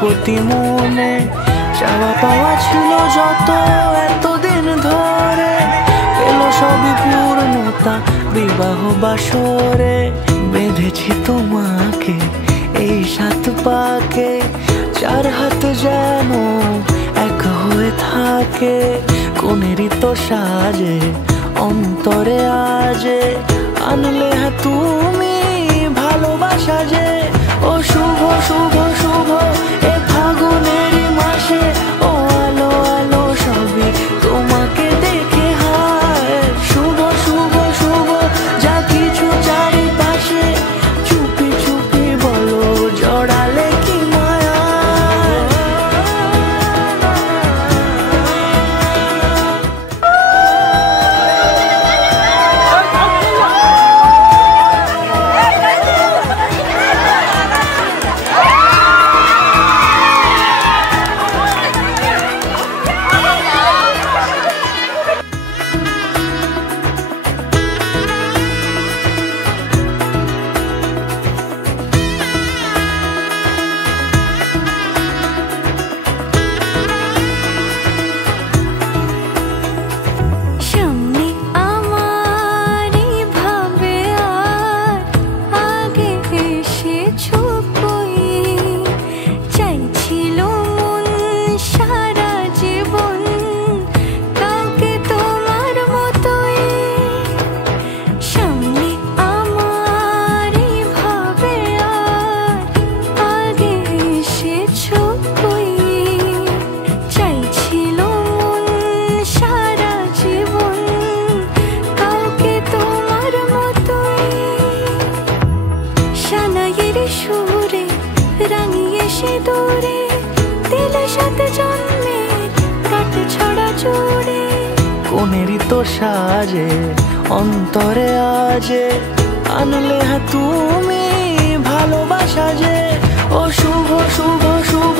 প্রতি মনে চাওয়া পাওয়া ছিল যত এতদিন ধরে, পেল সবই পূর্ণতা বিবাহ বাসরে। বেঁধেছি তোমাকে এই 7 পাকে, 4 হাত যেন এক হয়ে থাকে। কোনেরই তো সাজে অন্তরে আজে আনলে হ্যাঁ তুমি ভালোবাসা যে। ও শুভ শুভ শুভ এ ফাগুনেরই মাসে, ও আলো আলো সবই তোমাকে দেখে হায়। শুভ শুভ শুভ যা কিছু চারিপাশে, চুপি চুপি বলো জড়ালে কি মায়া। কোনেরই তো সাজে অন্তরে আজে আনলে হ্যাঁ তুমি ভালোবাসা যে। ও শুভ শুভ শুভ